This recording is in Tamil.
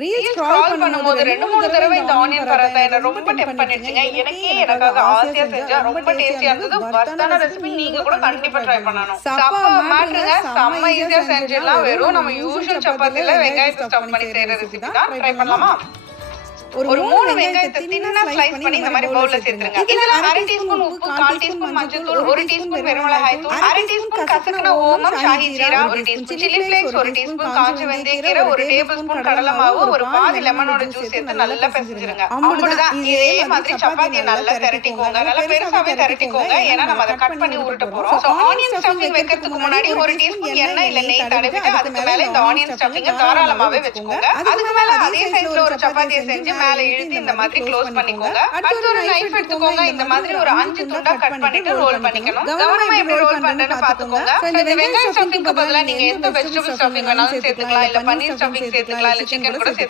ரீல்ஸ் ஸ்க்ரால் பண்ணும்போது 2-3 தடவை இந்த ஆனியன் பராத்தா என்ன ரொம்ப டெம்ப் பண்ணிடுச்சுங்க. எனக்காக ஆசையா செஞ்சா ரொம்ப டேஸ்டியா இருந்தது. வர்த்தான ரெசிபி நீங்க கூட கண்டிப்பா ட்ரை பண்ணணும். சப்பா மேட்ருங்க, செம்ம ஈஸியா செஞ்சிடலாம். வெறும் நம்ம யூஷுவல் சப்பாத்தில வெங்காயத்தை ஸ்டஃப் பண்ணி செய்யற ரெசிபி தான். ட்ரை பண்ணலாமா? ஒரு 3 வெங்காயத்தை தின்னா ஸ்லைஸ் பண்ணி இந்த மாதிரி பவுல்ல சேர்த்துருங்க. இதுல 1/2 டீஸ்பூன் உப்பு, 1/4 டீஸ்பூன் மஞ்சள் தூள், 1 டீஸ்பூன் வெறுமிளகாய் தூள், 1/2 டீஸ்பூன் கசக்குன ஓமம், Shahi jeera, 1 teaspoon chilli flakes, 1 teaspoon காஞ்ச வெந்தயக்கீரை, 1 டேபிள்ஸ்பூன் கடலை மாவு, ஒரு பாதி லெமனோட ஜூஸ் சேர்த்து நல்லா பிசைஞ்சிருங்க. அவ்வளவுதான். இதே மாதிரி சப்பாத்தியை நல்லா திரட்டிக்கோங்க. நல்லா பெருசாவே திரட்டிக்கோங்க. ஏன்னா நம்ம அதை கட் பண்ணி உருட்ட போறோம். சோ ஆனியன் ஸ்டஃபிங் வைக்கிறதுக்கு முன்னாடி 1 டீஸ்பூன் எண்ணெய் இல்ல நெய் தடவிட்டு அதுக்கு மேல இந்த ஆனியன் ஸ்டஃபிங்க தாராளமாவே வச்சுக்கோங்க. அதுக்கு மேல அதே சைஸ்ல ஒரு சப்பாத்தியை செஞ்சு மேல இழுத்து இந்த மாதிரி க்ளோஸ் பண்ணிக்கோங்க. அடுத்து ஒரு நைஃப் எடுத்துக்கோங்க. இந்த மாதிரி ஒரு 5 துண்டா கட் பண்ணிட்டு ரோல் பண்ணிக்கணும். கவனமா எப்படி ரோல் பண்றேன்னு பாத்துக்கோங்க. இந்த வெங்காய ஸ்டஃபிங்க்கு பதிலா நீங்க எந்த வெஜிடபிள் ஸ்டஃபிங் வேணாலும் சேர்த்துக்கலாம். இல்ல பன்னீர் ஸ்டஃபிங் சேர்த்துக்கலாம். இல்ல சிக்கன் கூட சேர்த்துக்கலாம்.